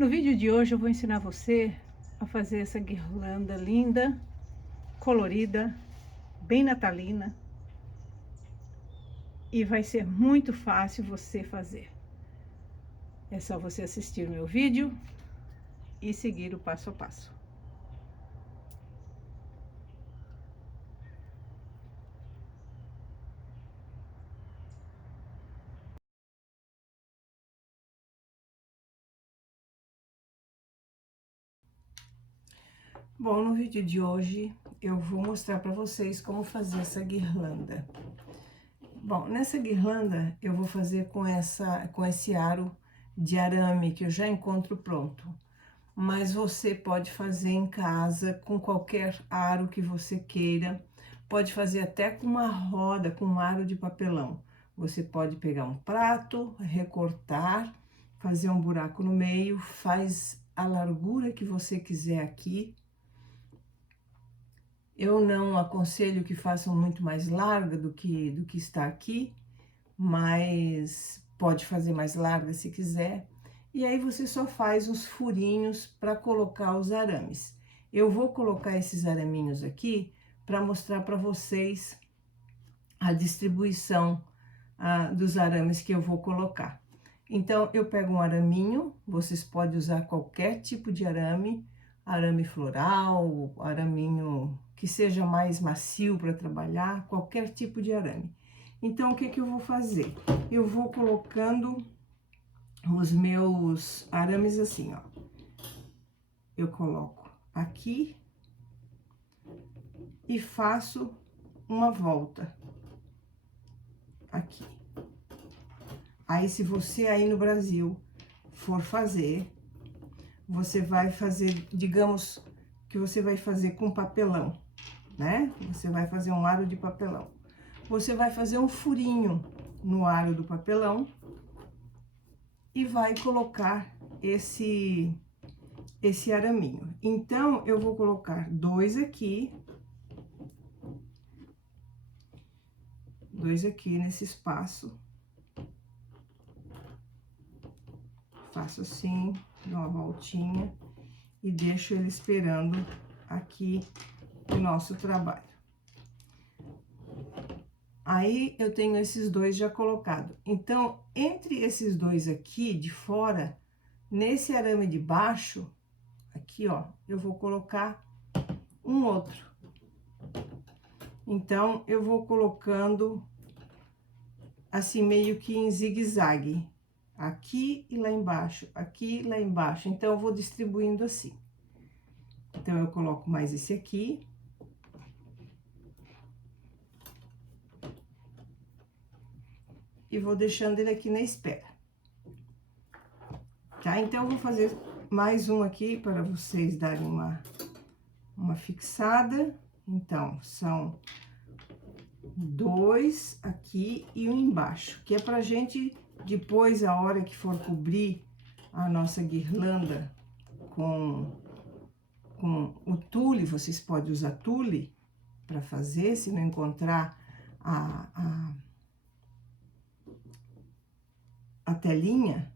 No vídeo de hoje eu vou ensinar você a fazer essa guirlanda linda, colorida, bem natalina, e vai ser muito fácil você fazer. É só você assistir o meu vídeo e seguir o passo a passo. Bom, no vídeo de hoje eu vou mostrar para vocês como fazer essa guirlanda. Bom, nessa guirlanda eu vou fazer com esse aro de arame que eu já encontro pronto. Mas você pode fazer em casa com qualquer aro que você queira. Pode fazer até com uma roda, com um aro de papelão. Você pode pegar um prato, recortar, fazer um buraco no meio, faz a largura que você quiser aqui. Eu não aconselho que façam muito mais larga do que está aqui, mas pode fazer mais larga se quiser. E aí você só faz os furinhos para colocar os arames. Eu vou colocar esses araminhos aqui para mostrar para vocês a distribuição dos arames que eu vou colocar. Então, eu pego um araminho, vocês podem usar qualquer tipo de arame, arame floral, araminho que seja mais macio para trabalhar, qualquer tipo de arame. Então, o que que eu vou fazer? Eu vou colocando os meus arames assim, ó. Eu coloco aqui e faço uma volta aqui. Aí, se você aí no Brasil for fazer, você vai fazer, digamos que você vai fazer com papelão, né? Você vai fazer um aro de papelão. Você vai fazer um furinho no aro do papelão e vai colocar esse araminho. Então, eu vou colocar dois aqui nesse espaço. Faço assim, dou uma voltinha e deixo ele esperando aqui o nosso trabalho. Aí, eu tenho esses dois já colocados. Então, entre esses dois aqui de fora, nesse arame de baixo, aqui, ó, eu vou colocar um outro. Então, eu vou colocando assim, meio que em zigue-zague. Aqui e lá embaixo, aqui e lá embaixo. Então, eu vou distribuindo assim. Então, eu coloco mais esse aqui. E vou deixando ele aqui na espera. Tá? Então, eu vou fazer mais um aqui para vocês darem uma fixada. Então, são dois aqui e um embaixo, que é pra gente, depois, a hora que for cobrir a nossa guirlanda com o tule, vocês podem usar tule para fazer, se não encontrar a telinha,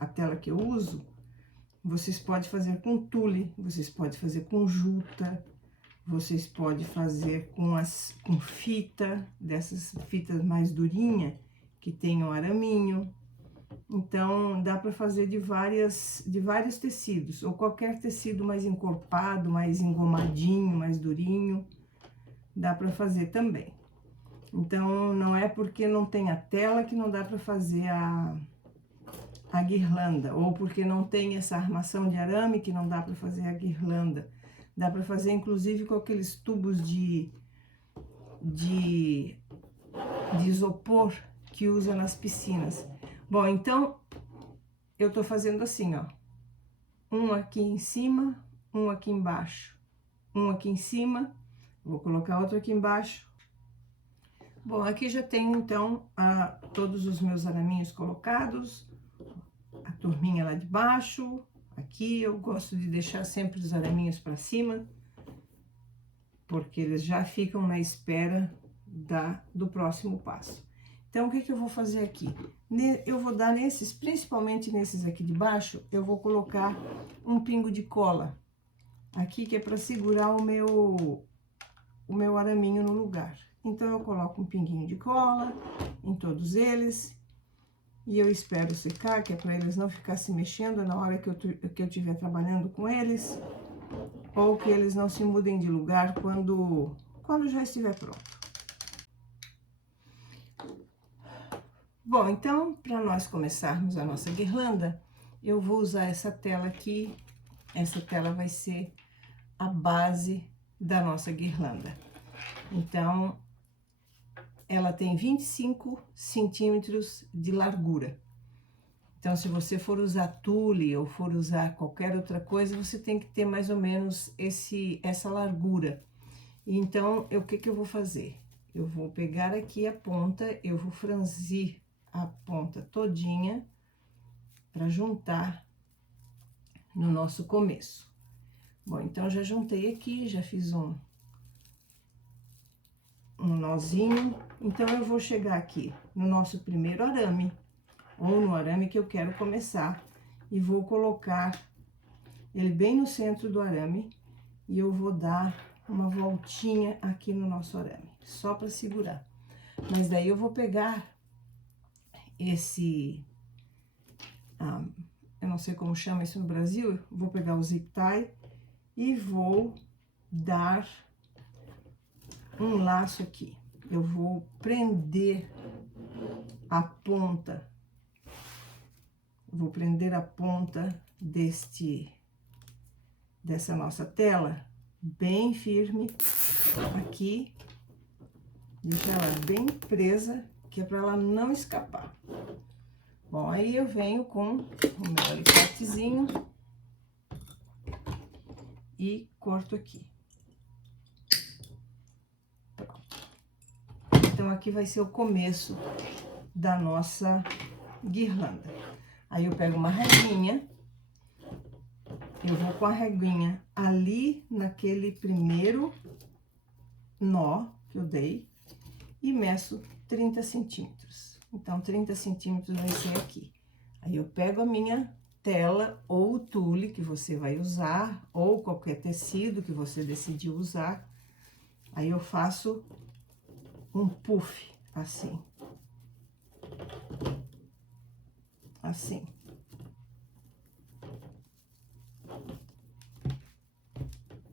a tela que eu uso, vocês podem fazer com tule, vocês podem fazer com juta, vocês podem fazer com fita, dessas fitas mais durinha, que tem um araminho. Então, dá para fazer de vários tecidos, ou qualquer tecido mais encorpado, mais engomadinho, mais durinho, dá para fazer também. Então, não é porque não tem a tela que não dá para fazer a guirlanda, ou porque não tem essa armação de arame que não dá para fazer a guirlanda. Dá para fazer, inclusive, com aqueles tubos de isopor que usa nas piscinas. Bom, então, eu tô fazendo assim, ó. Um aqui em cima, um aqui embaixo. Um aqui em cima, vou colocar outro aqui embaixo. Bom, aqui já tenho, então, todos os meus araminhos colocados. A turminha lá de baixo. Aqui eu gosto de deixar sempre os araminhos para cima, porque eles já ficam na espera do próximo passo. Então, o que que eu vou fazer aqui? Eu vou dar nesses, principalmente nesses aqui de baixo, eu vou colocar um pingo de cola aqui, que é para segurar o meu araminho no lugar. Então, eu coloco um pinguinho de cola em todos eles e eu espero secar, que é para eles não ficar se mexendo na hora que eu estiver trabalhando com eles, ou que eles não se mudem de lugar quando já estiver pronto. Bom, então, para nós começarmos a nossa guirlanda, eu vou usar essa tela aqui. Essa tela vai ser a base da nossa guirlanda. Então, ela tem 25 centímetros de largura. Então, se você for usar tule ou for usar qualquer outra coisa, você tem que ter mais ou menos essa largura. Então, o que que eu vou fazer? Eu vou pegar aqui a ponta, eu vou franzir a ponta todinha para juntar no nosso começo. Bom, então, já juntei aqui, já fiz um nozinho. Então, eu vou chegar aqui no nosso primeiro arame, ou no arame que eu quero começar, e vou colocar ele bem no centro do arame, e eu vou dar uma voltinha aqui no nosso arame, só para segurar. Mas daí eu vou pegar esse, eu não sei como chama isso no Brasil, vou pegar o zip tie e vou dar um laço aqui. Eu vou prender a ponta, vou prender a ponta dessa nossa tela bem firme aqui, deixar ela bem presa, que é para ela não escapar. Bom, aí eu venho com o meu alicatezinho e corto aqui. Pronto. Então, aqui vai ser o começo da nossa guirlanda. Aí, eu pego uma reguinha, eu vou com a reguinha ali naquele primeiro nó que eu dei e meço 30 centímetros. Então, 30 centímetros vai ser aqui. Aí, eu pego a minha tela ou o tule que você vai usar, ou qualquer tecido que você decidiu usar. Aí, eu faço um puff, assim. Assim.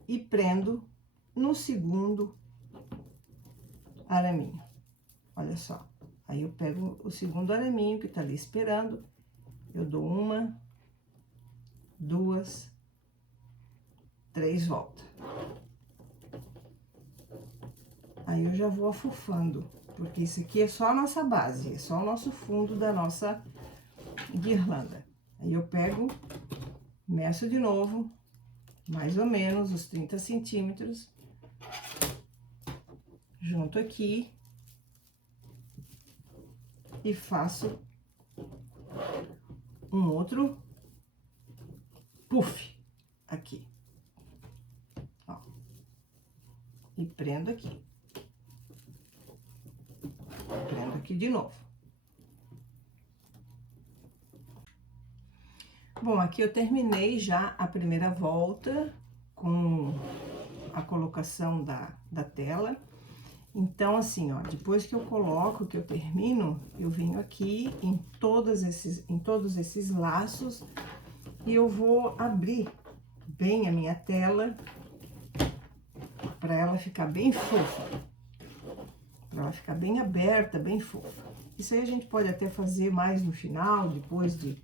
E prendo no segundo araminho. Olha só. Aí, eu pego o segundo araminho que tá ali esperando, eu dou 1, 2, 3 voltas. Aí, eu já vou afufando, porque isso aqui é só a nossa base, é só o nosso fundo da nossa guirlanda. Aí, eu pego, meço de novo, mais ou menos os 30 centímetros, junto aqui, e faço um outro puff aqui, ó, e prendo aqui. Prendo aqui de novo. Bom, aqui eu terminei já a primeira volta com a colocação da tela. Então, assim, ó, depois que eu coloco, que eu termino, eu venho aqui em todos esses laços e eu vou abrir bem a minha tela para ela ficar bem fofa. Para ela ficar bem aberta, bem fofa. Isso aí a gente pode até fazer mais no final, depois de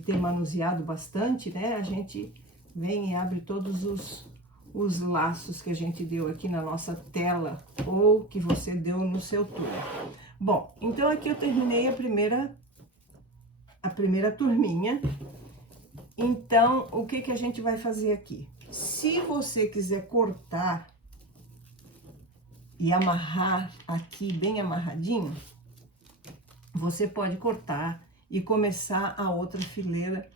ter manuseado bastante, né? A gente vem e abre todos os laços que a gente deu aqui na nossa tela, ou que você deu no seu tule. Bom, então aqui eu terminei a primeira turminha. Então, o que que a gente vai fazer aqui? Se você quiser cortar e amarrar aqui bem amarradinho, você pode cortar e começar a outra fileira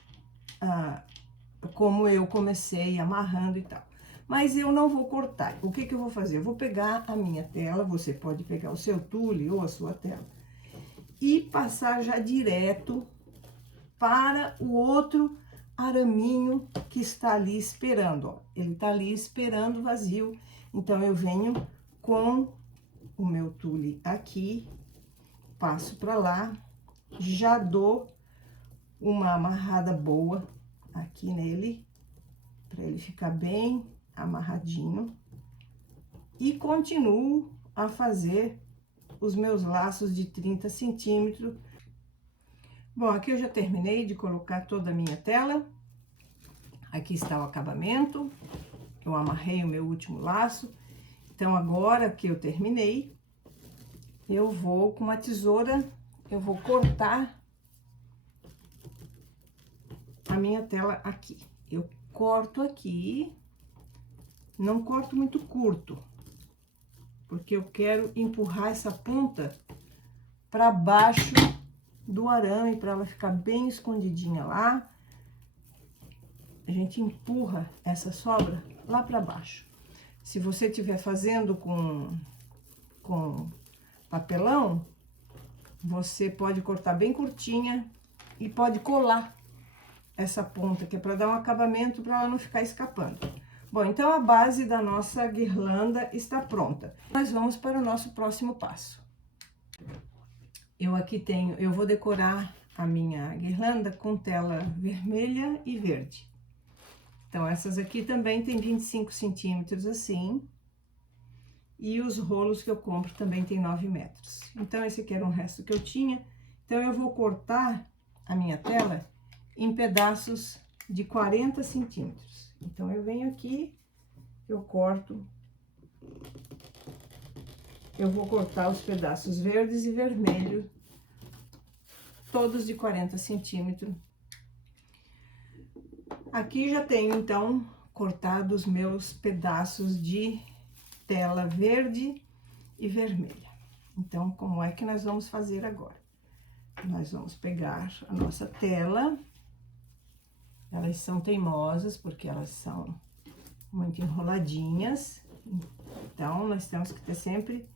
como eu comecei, amarrando e tal. Mas eu não vou cortar. O que que eu vou fazer? Eu vou pegar a minha tela, você pode pegar o seu tule ou a sua tela, e passar já direto para o outro araminho que está ali esperando, ó. Ele tá ali esperando vazio, então eu venho com o meu tule aqui, passo para lá, já dou uma amarrada boa aqui nele, para ele ficar bem amarradinho, e continuo a fazer os meus laços de 30 centímetros. Bom, aqui eu já terminei de colocar toda a minha tela. Aqui está o acabamento. Eu amarrei o meu último laço. Então, agora que eu terminei, eu vou com uma tesoura, eu vou cortar a minha tela aqui. Eu corto aqui, não corto muito curto, porque eu quero empurrar essa ponta para baixo do arame, para ela ficar bem escondidinha lá. A gente empurra essa sobra lá para baixo. Se você estiver fazendo com papelão, você pode cortar bem curtinha e pode colar essa ponta, que é para dar um acabamento, para ela não ficar escapando. Bom, então a base da nossa guirlanda está pronta. Nós vamos para o nosso próximo passo. Eu vou decorar a minha guirlanda com tela vermelha e verde. Então, essas aqui também tem 25 centímetros assim. E os rolos que eu compro também tem 9 metros. Então, esse aqui era um resto que eu tinha. Então, eu vou cortar a minha tela em pedaços de 40 centímetros. Então, eu venho aqui, eu corto. Eu vou cortar os pedaços verdes e vermelhos, todos de 40 centímetros. Aqui já tenho, então, cortado os meus pedaços de tela verde e vermelha. Então, como é que nós vamos fazer agora? Nós vamos pegar a nossa tela. Elas são teimosas, porque elas são muito enroladinhas. Então, nós temos que ter sempre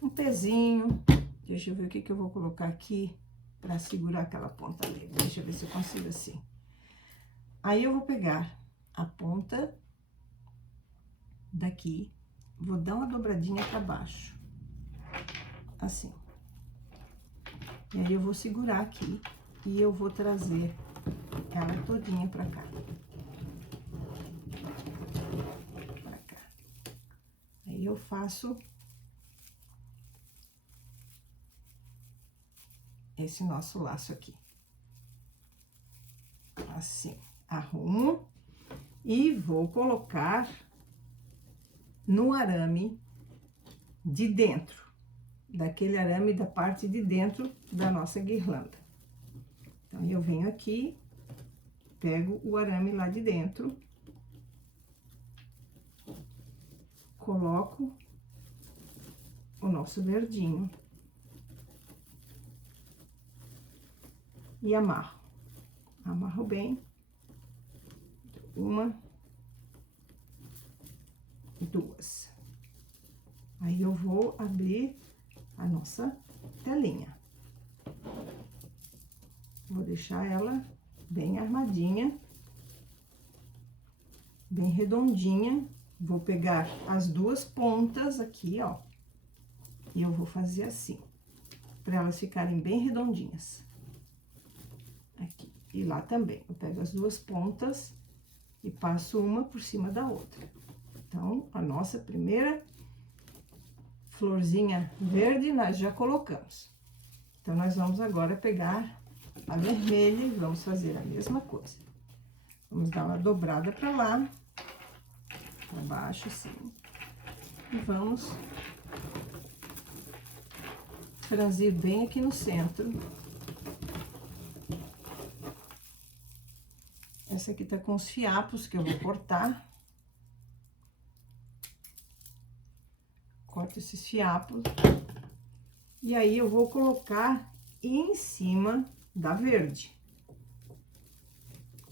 um pezinho. Deixa eu ver o que eu vou colocar aqui para segurar aquela ponta ali. Deixa eu ver se eu consigo assim. Aí, eu vou pegar a ponta daqui, vou dar uma dobradinha para baixo, assim. E aí, eu vou segurar aqui e eu vou trazer ela todinha pra cá. Pra cá. Aí, eu faço esse nosso laço aqui. Assim, arrumo e vou colocar no arame de dentro, daquele arame da parte de dentro da nossa guirlanda. Então, eu venho aqui, pego o arame lá de dentro, coloco o nosso verdinho e amarro. Amarro bem, uma, duas. Aí, eu vou abrir a nossa telinha. Vou deixar ela bem armadinha, bem redondinha. Vou pegar as duas pontas aqui, ó, e eu vou fazer assim, para elas ficarem bem redondinhas. Aqui. E lá também, eu pego as duas pontas e passo uma por cima da outra. Então, a nossa primeira florzinha verde nós já colocamos. Então, nós vamos agora pegar a vermelha e vamos fazer a mesma coisa. Vamos dar uma dobrada pra lá, pra baixo, assim. E vamos franzir bem aqui no centro. Essa aqui tá com os fiapos que eu vou cortar. Corto esses fiapos. E aí, eu vou colocar em cima da verde.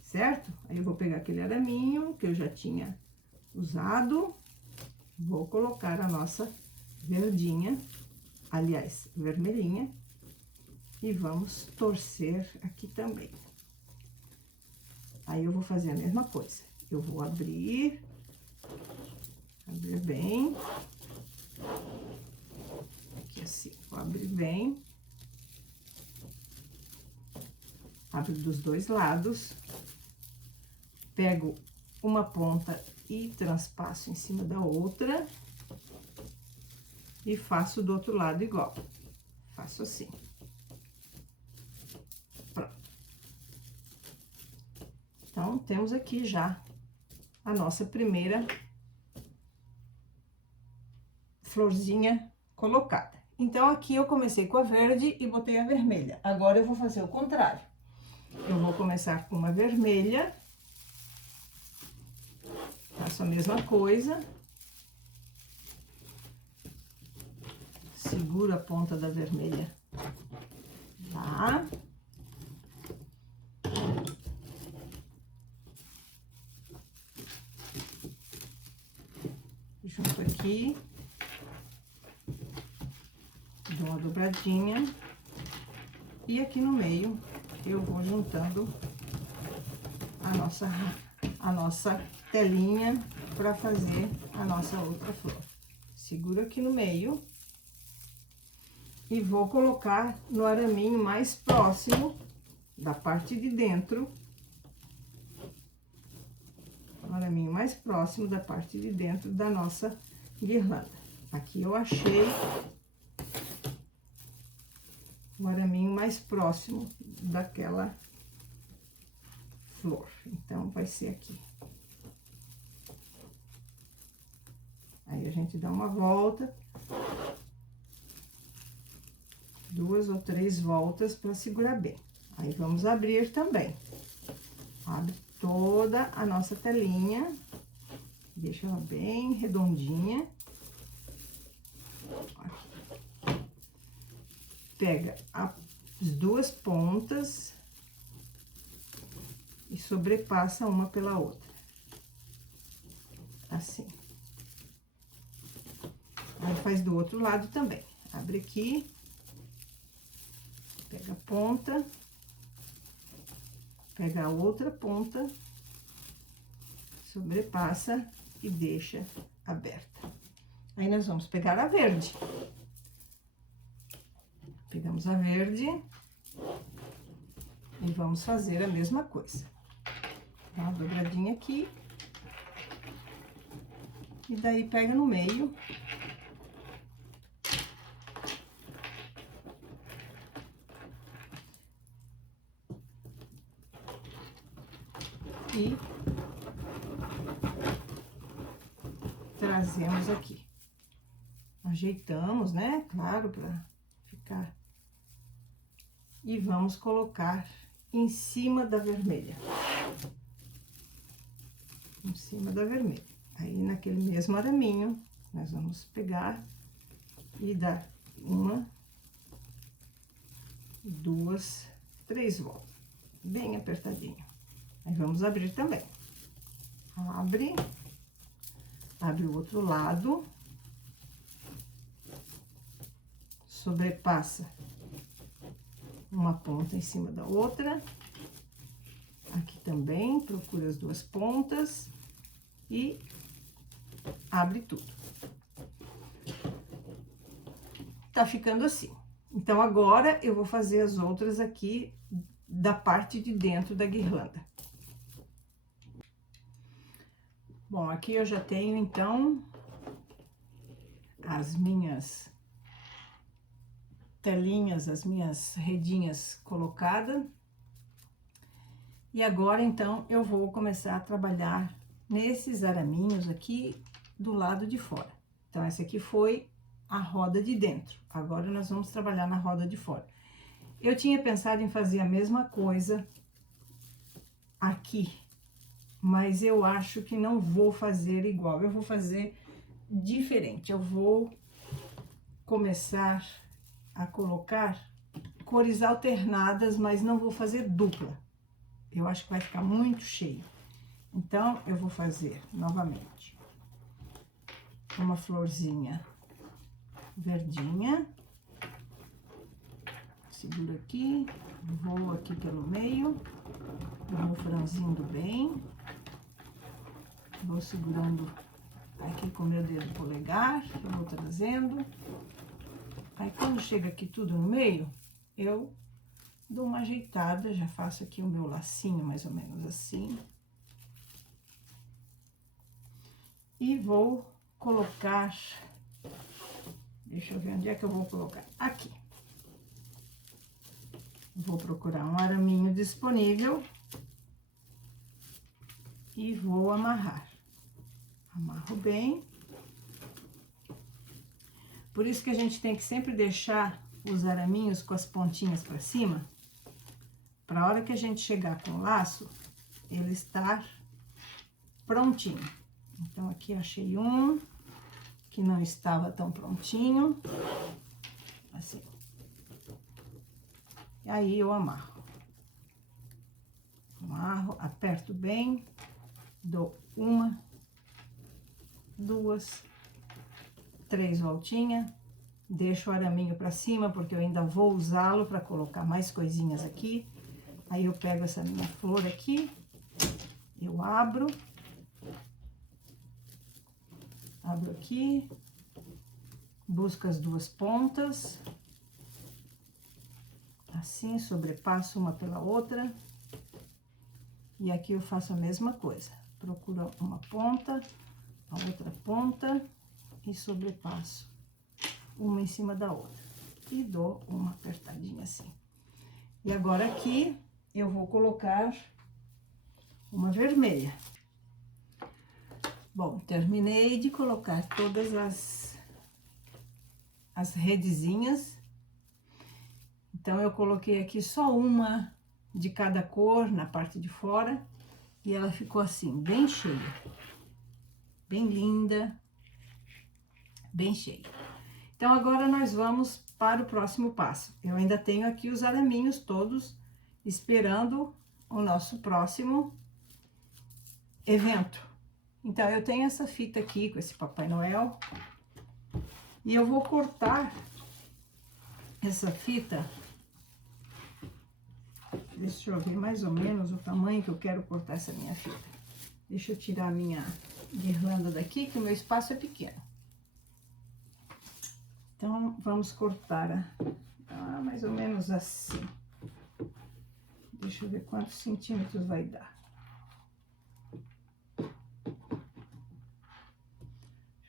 Certo? Aí, eu vou pegar aquele araminho que eu já tinha usado. Vou colocar a nossa verdinha, aliás, vermelhinha. E vamos torcer aqui também. Aí eu vou fazer a mesma coisa. Eu vou abrir bem. Aqui assim, vou abrir bem. Abro dos dois lados. Pego uma ponta e transpasso em cima da outra. E faço do outro lado igual. Faço assim. Pronto. Então, temos aqui já a nossa primeira florzinha colocada. Então, aqui eu comecei com a verde e botei a vermelha. Agora, eu vou fazer o contrário. Eu vou começar com uma vermelha. Faço a mesma coisa. Seguro a ponta da vermelha lá. Junto aqui. Dou uma dobradinha. E aqui no meio, eu vou juntando a nossa telinha para fazer a nossa outra flor. Seguro aqui no meio. E vou colocar no araminho mais próximo da parte de dentro. O araminho mais próximo da parte de dentro da nossa guirlanda. Aqui eu achei o araminho mais próximo daquela flor. Então, vai ser aqui. Aí, a gente dá uma volta. 2 ou 3 voltas para segurar bem. Aí, vamos abrir também. Abre toda a nossa telinha. Deixa ela bem redondinha. Aqui. Pega as 2 pontas e sobrepassa uma pela outra. Assim. Aí, faz do outro lado também. Abre aqui. Pega a ponta, pega a outra ponta, sobrepassa e deixa aberta. Aí, nós vamos pegar a verde. Pegamos a verde e vamos fazer a mesma coisa. Dá uma dobradinha aqui. E daí, pega no meio. E trazemos aqui. Ajeitamos, né? Claro, para ficar. E vamos colocar em cima da vermelha. Em cima da vermelha. Aí, naquele mesmo araminho, nós vamos pegar e dar 1, 2, 3 voltas. Bem apertadinho. Aí, vamos abrir também. Abre. Abre o outro lado. Sobrepassa uma ponta em cima da outra. Aqui também, procura as 2 pontas. E abre tudo. Tá ficando assim. Então, agora, eu vou fazer as outras aqui da parte de dentro da guirlanda. Bom, aqui eu já tenho, então, as minhas telinhas, as minhas redinhas colocadas. E agora, então, eu vou começar a trabalhar nesses araminhos aqui do lado de fora. Então, essa aqui foi a roda de dentro. Agora, nós vamos trabalhar na roda de fora. Eu tinha pensado em fazer a mesma coisa aqui, mas eu acho que não vou fazer igual. Eu vou fazer diferente. Eu vou começar a colocar cores alternadas, mas não vou fazer dupla. Eu acho que vai ficar muito cheio. Então, eu vou fazer novamente uma florzinha verdinha, Seguro aqui, vou aqui pelo meio, vou franzindo bem, vou segurando aqui com meu dedo polegar, vou trazendo. Aí quando chega aqui tudo no meio, eu dou uma ajeitada, já faço aqui o meu lacinho mais ou menos assim. E vou colocar, deixa eu ver onde é que eu vou colocar, aqui. Vou procurar um araminho disponível e vou amarrar. Amarro bem. Por isso que a gente tem que sempre deixar os araminhos com as pontinhas para cima, para a hora que a gente chegar com o laço, ele estar prontinho. Então, aqui achei um que não estava tão prontinho, assim. E aí, eu amarro. Amarro, aperto bem, dou uma, duas, 3 voltinhas, deixo o araminho para cima, porque eu ainda vou usá-lo para colocar mais coisinhas aqui. Aí, eu pego essa minha flor aqui, eu abro aqui, busco as duas pontas, assim, sobrepasso uma pela outra, e aqui eu faço a mesma coisa, procuro uma ponta, a outra ponta, e sobrepasso uma em cima da outra, e dou uma apertadinha assim. E agora aqui, eu vou colocar uma vermelha. Bom, terminei de colocar todas as redezinhas. Então, eu coloquei aqui só uma de cada cor na parte de fora. E ela ficou assim, bem cheia. Bem linda. Bem cheia. Então, agora nós vamos para o próximo passo. Eu ainda tenho aqui os araminhos todos esperando o nosso próximo evento. Então, eu tenho essa fita aqui com esse Papai Noel. E eu vou cortar essa fita. Deixa eu ver mais ou menos o tamanho que eu quero cortar essa minha fita. Deixa eu tirar a minha guirlanda daqui, que o meu espaço é pequeno. Então, vamos cortar mais ou menos assim. Deixa eu ver quantos centímetros vai dar.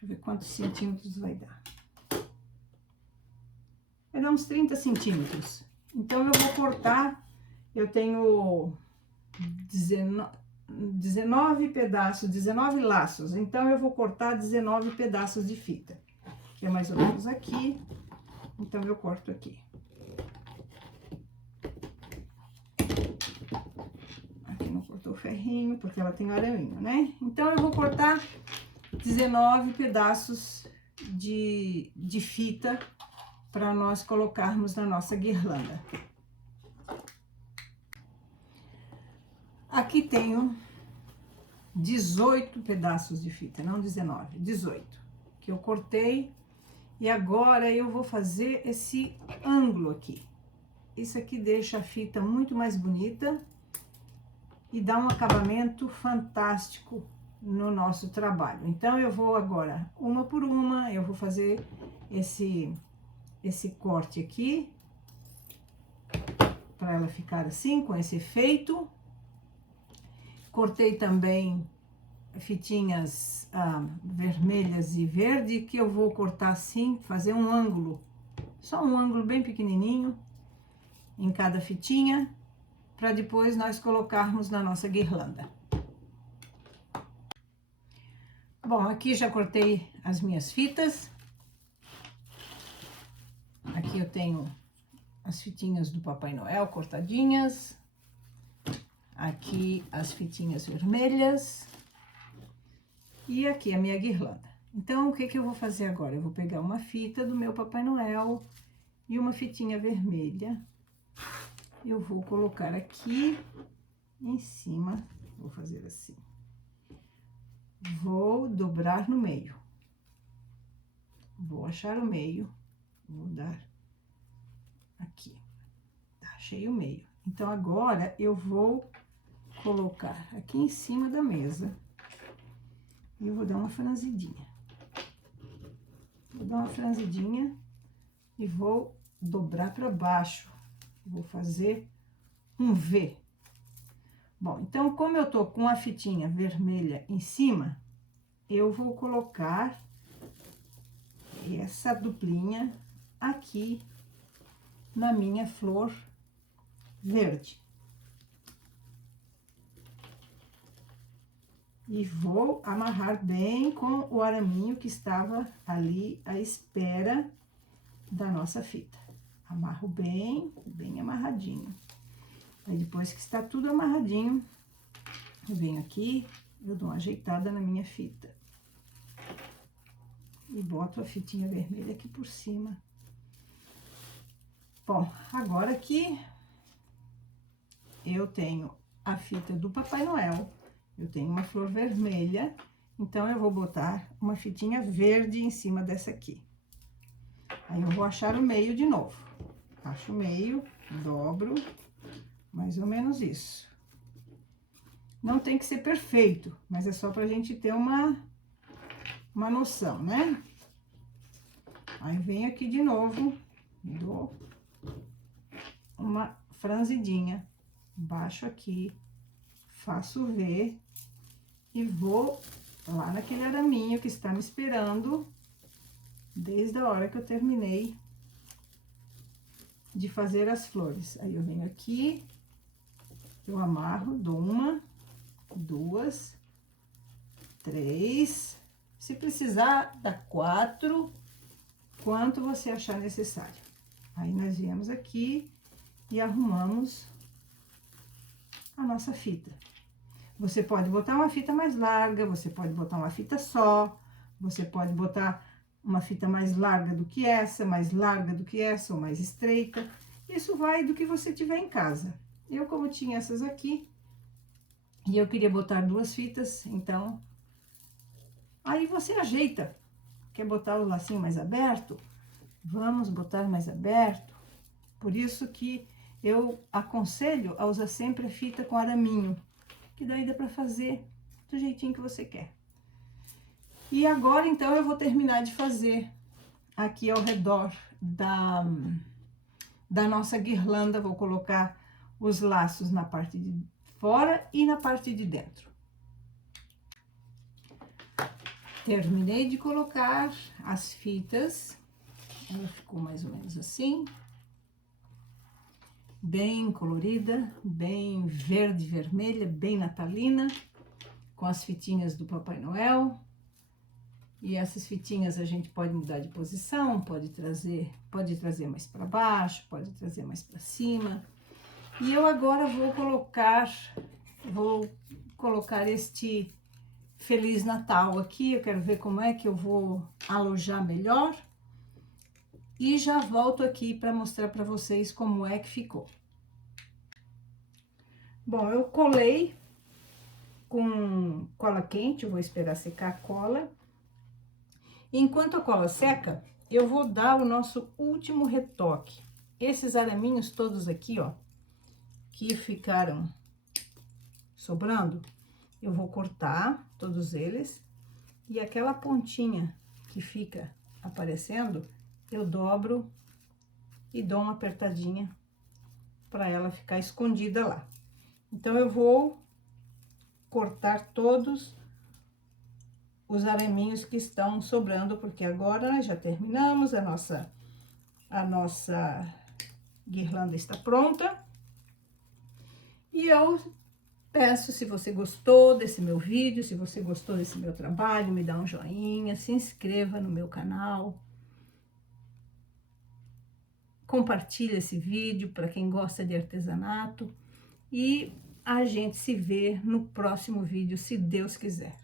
Ver quantos centímetros vai dar. Vai dar uns 30 centímetros. Então, eu vou cortar, eu tenho 19 pedaços, 19 laços. Então, eu vou cortar 19 pedaços de fita, que é mais ou menos aqui. Então, eu corto aqui. Aqui não cortou o ferrinho, porque ela tem araminho, né? Então, eu vou cortar 19 pedaços de fita para nós colocarmos na nossa guirlanda. Aqui tenho 18 pedaços de fita, não 19, 18, que eu cortei. E agora eu vou fazer esse ângulo aqui. Isso aqui deixa a fita muito mais bonita e dá um acabamento fantástico no nosso trabalho. Então, eu vou agora, uma por uma, eu vou fazer esse corte aqui, para ela ficar assim, com esse efeito. Cortei também fitinhas vermelhas e verde, que eu vou cortar assim, fazer um ângulo, só um ângulo bem pequenininho em cada fitinha, para depois nós colocarmos na nossa guirlanda. Bom, aqui já cortei as minhas fitas. Aqui eu tenho as fitinhas do Papai Noel cortadinhas. Aqui as fitinhas vermelhas. E aqui a minha guirlanda. Então, o que que eu vou fazer agora? Eu vou pegar uma fita do meu Papai Noel e uma fitinha vermelha. Eu vou colocar aqui em cima, vou fazer assim. Vou dobrar no meio. Vou achar o meio, vou dar aqui. Achei o meio. Então, agora, eu vou colocar aqui em cima da mesa. E eu vou dar uma franzidinha. Vou dar uma franzidinha e vou dobrar para baixo. Vou fazer um V. Bom, então, como eu tô com a fitinha vermelha em cima, eu vou colocar essa duplinha aqui na minha flor verde. E vou amarrar bem com o araminho que estava ali à espera da nossa fita. Amarro bem, bem amarradinho. Aí, depois que está tudo amarradinho, eu venho aqui, eu dou uma ajeitada na minha fita. E boto a fitinha vermelha aqui por cima. Bom, agora aqui eu tenho a fita do Papai Noel. Eu tenho uma flor vermelha, então eu vou botar uma fitinha verde em cima dessa aqui. Aí eu vou achar o meio de novo. Acho o meio, dobro, mais ou menos isso. Não tem que ser perfeito, mas é só pra gente ter uma noção, né? Aí venho aqui de novo, dou uma franzidinha, baixo aqui, faço o V e vou lá naquele araminho que está me esperando desde a hora que eu terminei de fazer as flores. Aí eu venho aqui, eu amarro, dou uma, duas, três, se precisar, dá 4, quanto você achar necessário. Aí nós viemos aqui e arrumamos a nossa fita. Você pode botar uma fita mais larga, você pode botar uma fita só, você pode botar uma fita mais larga do que essa, mais larga do que essa, ou mais estreita. Isso vai do que você tiver em casa. Eu, como tinha essas aqui, e eu queria botar 2 fitas, então... Aí você ajeita. Quer botar o lacinho mais aberto? Vamos botar mais aberto. Por isso que eu aconselho a usar sempre a fita com araminho, que daí dá pra fazer do jeitinho que você quer. E agora, então, eu vou terminar de fazer aqui ao redor da nossa guirlanda. Vou colocar os laços na parte de fora e na parte de dentro. Terminei de colocar as fitas. Ela ficou mais ou menos assim. Bem colorida, bem verde e vermelha, bem natalina, com as fitinhas do Papai Noel. E essas fitinhas a gente pode mudar de posição, pode trazer mais para baixo, pode trazer mais para cima. E eu agora vou colocar este Feliz Natal aqui. Eu quero ver como é que eu vou alojar melhor. E já volto aqui para mostrar para vocês como é que ficou. Bom, eu colei com cola quente, eu vou esperar secar a cola. Enquanto a cola seca, eu vou dar o nosso último retoque. Esses araminhos todos aqui, ó, que ficaram sobrando, eu vou cortar todos eles. E aquela pontinha que fica aparecendo, eu dobro e dou uma apertadinha para ela ficar escondida lá. Então, eu vou cortar todos os araminhos que estão sobrando, porque agora nós já terminamos, a nossa guirlanda está pronta. E eu peço, se você gostou desse meu vídeo, se você gostou desse meu trabalho, me dá um joinha, se inscreva no meu canal. Compartilhe esse vídeo para quem gosta de artesanato. E a gente se vê no próximo vídeo, se Deus quiser.